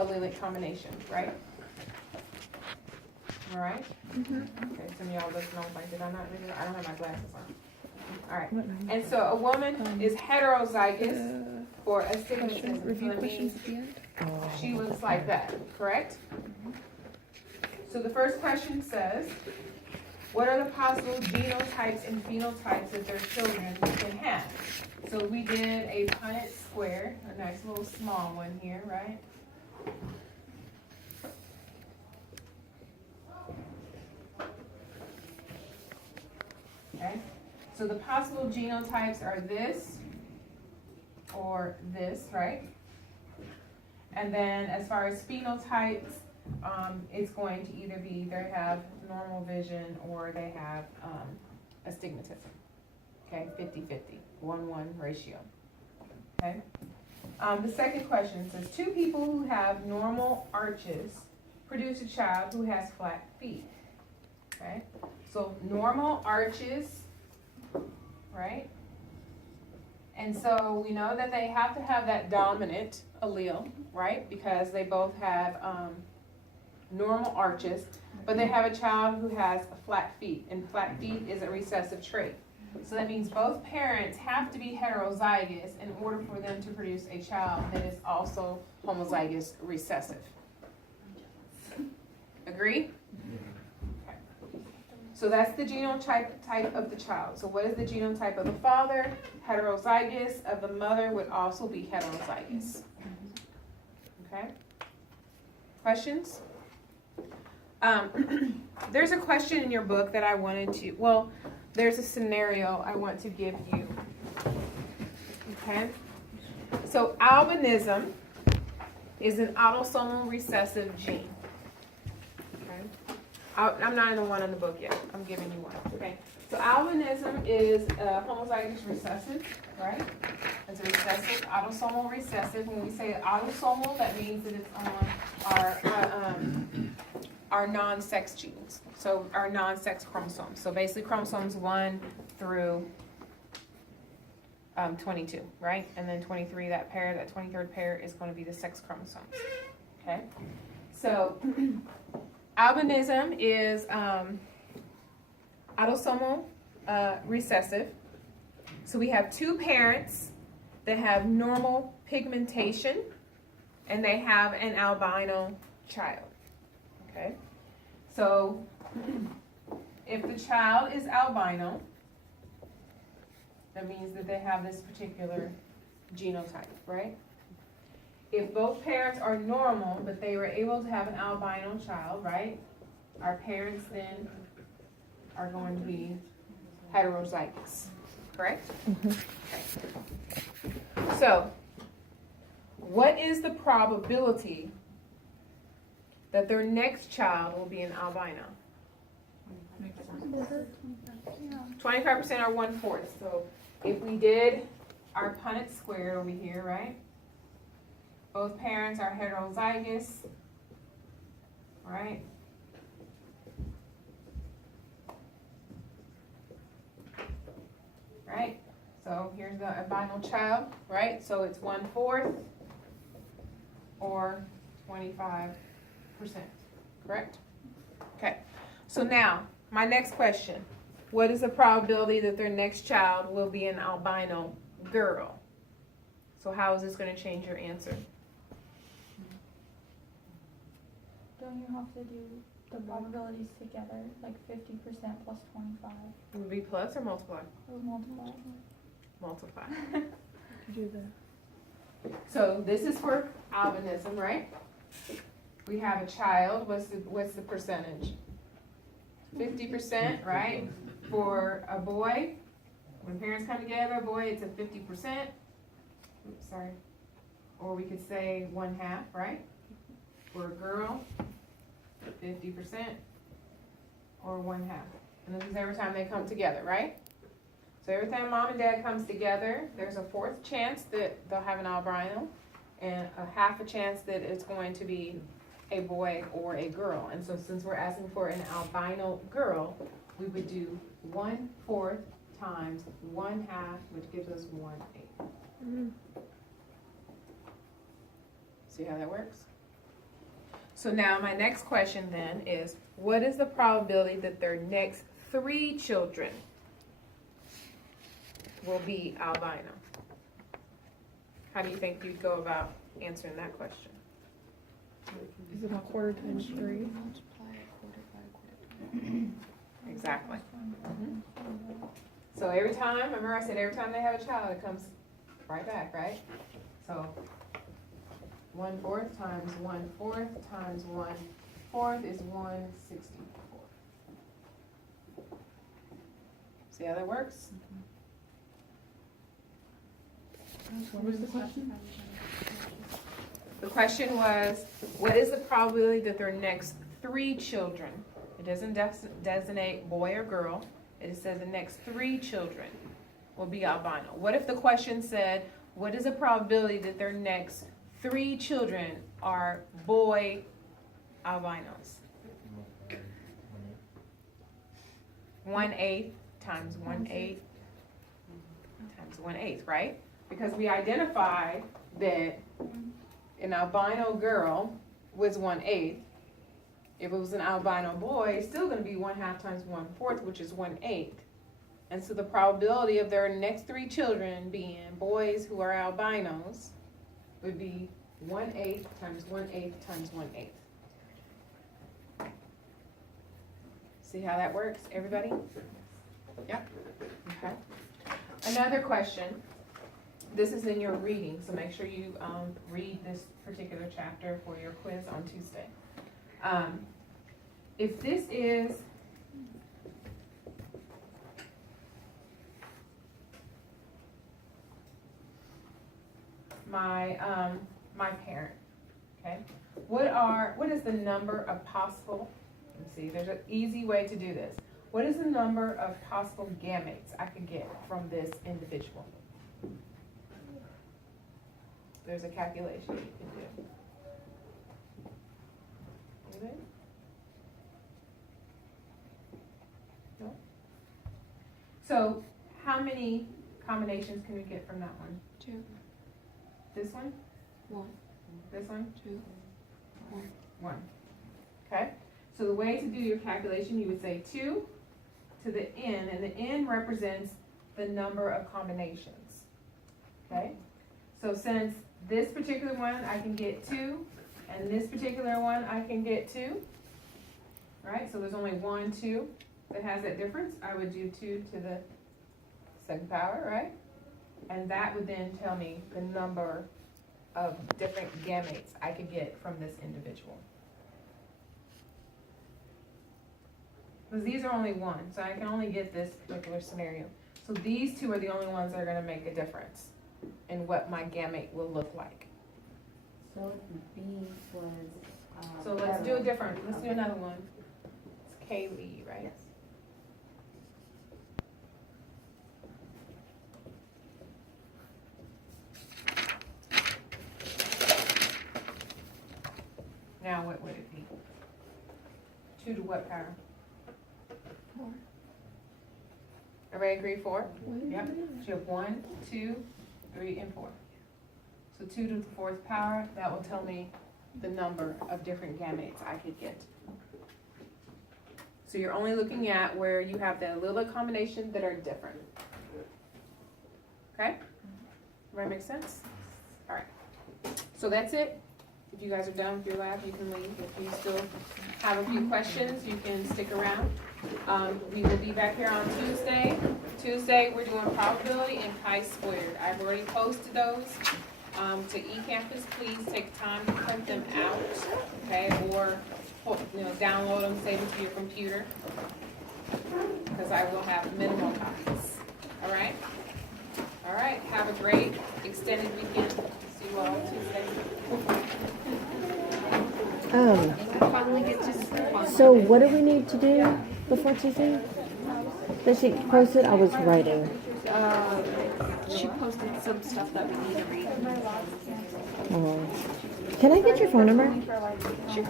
allelic combination, right? All right? Mm-hmm. Okay, some of y'all looking on like, did I not read it? I don't have my glasses on. All right. And so a woman is heterozygous for astigmatism. So that means she looks like that, correct? So the first question says, what are the possible genotypes and phenotypes that their children can have? So we did a Punnett square, a nice little small one here, right? Okay, so the possible genotypes are this or this, right? And then as far as phenotypes, it's going to either be they have normal vision or they have astigmatism. Okay, 50-50, 1-1 ratio. Okay. The second question says, two people who have normal arches produce a child who has flat feet. Okay, so normal arches, right? And so we know that they have to have that dominant allele, right? Because they both have normal arches, but they have a child who has flat feet, and flat feet is a recessive trait. So that means both parents have to be heterozygous in order for them to produce a child that is also homozygous recessive. Agree? Okay. So that's the genotype of the child. So what is the genotype of the father? Heterozygous. Of the mother would also be heterozygous. Okay? Questions? There's a question in your book that I wanted to, well, there's a scenario I want to give you. Okay? So albinism is an autosomal recessive gene. Okay? I'm not in the one in the book yet. I'm giving you one. Okay? So albinism is homozygous recessive, right? It's a recessive, autosomal recessive. When we say autosomal, that means that it's on our non-sex genes. So our non-sex chromosomes. So basically chromosomes 1 through 22, right? And then 23, that 23rd pair is going to be the sex chromosomes. Okay? So albinism is autosomal recessive. So we have two parents that have normal pigmentation and they have an albino child. Okay? So if the child is albino, that means that they have this particular genotype, right? If both parents are normal, but they were able to have an albino child, right? Our parents then are going to be heterozygous, correct? Mm-hmm. Okay. So, what is the probability that their next child will be an albino? 25% or 1/4. So if we did our Punnett squared over here, right? Both parents are heterozygous, right? Right? So here's the albino child, right? So it's 1/4 or 25%, correct? Okay, so now, my next question. What is the probability that their next child will be an albino girl? So how is this going to change your answer? Don't you have to do the probabilities together, like 50% plus 25? Would it be plus or multiply? Or multiply? Multiply. Do that. So this is for albinism, right? We have a child. What's the percentage? 50%, right? For a boy, when parents come together, a boy, it's a 50%. Oops, sorry. Or we could say 1/2, right? For a girl, 50% or 1/2. And this is every time they come together, right? So every time mom and dad comes together, there's a 4th chance that they'll have an albino and a 1/2 chance that it's going to be a boy or a girl. And so since we're asking for an albino girl, we would do 1/4 times 1/2, which gives us 1/8. Mm. See how that works? So now my next question then is, what is the probability that their next 3 children will be albino? How do you think you'd go about answering that question? Is it a quarter times 3? Exactly. So every time, remember I said every time they have a child, it comes right back, right? So 1/4 times 1/4 times 1/4 is 1/64. See how that works? What was the question? The question was, what is the probability that their next 3 children, it doesn't designate boy or girl, it says the next 3 children will be albino. What if the question said, what is the probability that their next 3 children are boy albinos? 1/8 times 1/8 times 1/8, right? Because we identified that an albino girl was 1/8. If it was an albino boy, it's still going to be 1/2 times 1/4, which is 1/8. And so the probability of their next 3 children being boys who are albinos would be 1/8 times 1/8 times 1/8. See how that works, everybody? Yep. Okay. Another question. This is in your reading, so make sure you read this particular chapter for your quiz on Tuesday. If this is my parent, okay? What is the number of possible? Let's see. There's an easy way to do this. What is the number of possible gametes I could get from this individual? There's a calculation you can do. Anybody? No? So, how many combinations can we get from that one? 2. This one? 1. This one? 2. 1. Okay? So the way to do your calculation, you would say 2 to the n, and the n represents the number of combinations. Okay? So since this particular one I can get 2, and this particular one I can get 2, right? So there's only 1, 2 that has that difference. I would do 2 to the 2nd power, right? And that would then tell me the number of different gametes I could get from this individual. Because these are only 1, so I can only get this particular scenario. So these 2 are the only ones that are going to make a difference in what my gamete will look like. So B was. So let's do a different, let's do another one. It's Kaylee, right? Yes. Now what would it be? 2 to what power? 4. Everybody agree 4? Yep. So you have 1, 2, 3, and 4. So 2 to the 4th power, that will tell me the number of different gametes I could get. So you're only looking at where you have that little bit combination that are different. Okay? Everybody make sense? All right. So that's it. If you guys are done with your lab, you can leave. If you still have a few questions, you can stick around. We will be back here on Tuesday. Tuesday, we're doing probability and chi-squared. I've already posted those to eCampus. Please take time to print them out, okay? Or download them, save them to your computer, because I will have minimal copies. All right? All right. Have a great extended weekend. See you all Tuesday. So what do we need to do before Tuesday? Did she post it? I was writing. She posted some stuff that we need to read. Oh. Can I get your phone number? Sure.